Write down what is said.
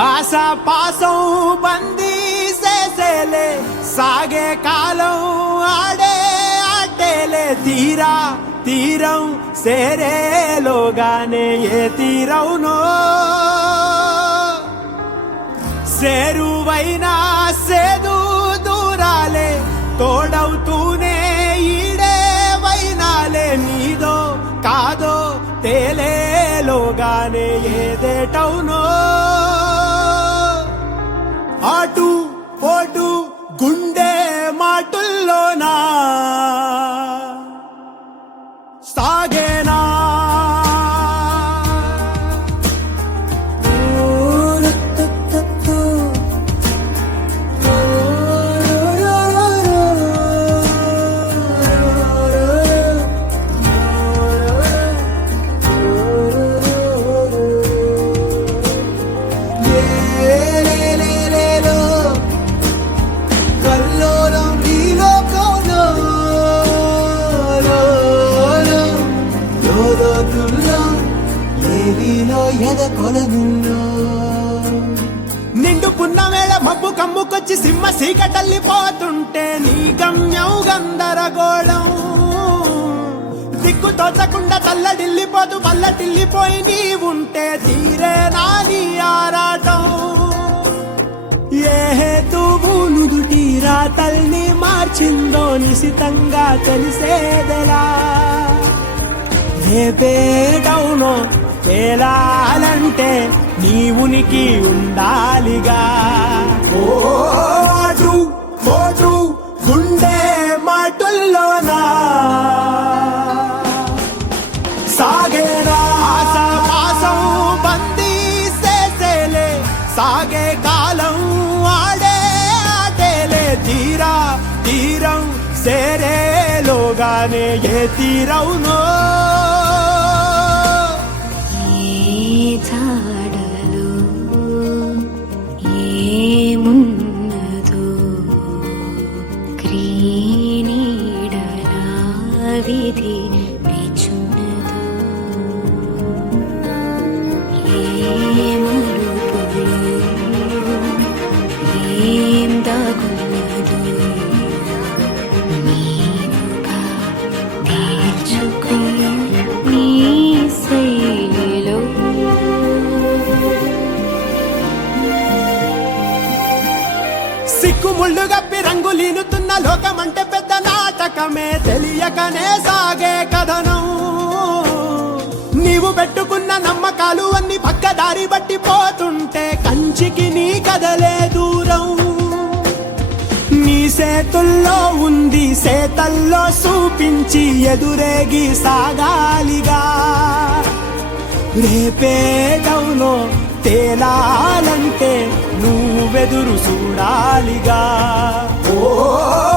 ఆశా పాసం బందీ చేసేలే సాగే కాలం ఆడే ఆటేలే తీరా తీరం సేరేలోగానే ఏ తీరవునో సేరువైనా సేదు దూరాలే తోడవుతూనే ఈడే వైనాలే నీదో కాదో తేలేలోగానే ఏదేటవునో ఆటు పోటు గుండె మాటుల్లోనా సాగేనా నిండు పున్నవేళ మబ్బు కమ్ముకొచ్చి సింహ సీకటల్లిపోతుంటే నీ గమ్యం గందరగోళం దిక్కు తోచకుండా తల్లడిల్లిపోతూ పల్లటిల్లిపోయి నీ ఉంటే తీరే నాని ఆరాటం ఏ హేతువు నుదుటి రాతల్ని మార్చిందో నిశితంగా తెలిసేదెలా రేపేటవునో తేలాలంటే నీ ఉనికి ఉండాలిగా ఓటు పోటు గుండె మాటుల్లోనా సాగేనా ఆశా పాసం బందీ చేసేలే సాగే కాలం ఆడే ఆటేలే తీరా తీరం సేరేలోగానే ఏ తీరవునో జాడలో ఏమున్నదో క్రీనీడలా విధి విచున్నదో ఏ మరుపులో ఏం దాగున్నదో నీవుగా తీర్చుకో నీ శైలిలో సిక్కుముళ్ళు గప్పి రంగులీనుతున్న లోకమంటే పెద్ద నాటకమే తెలియకనే సాగే కథనం నీవు పెట్టుకున్న నమ్మకాలు అన్ని పక్కదారి బట్టి పోతుంటే కంచికి నీ కదలే దూరం నీ సేతుల్లో ఉంది సేతల్లో చూపించి ఎదురేగి సాగాలిగా రేపేటవునో తేలాలంటే నువ్వెదురు చూడాలిగా ఓ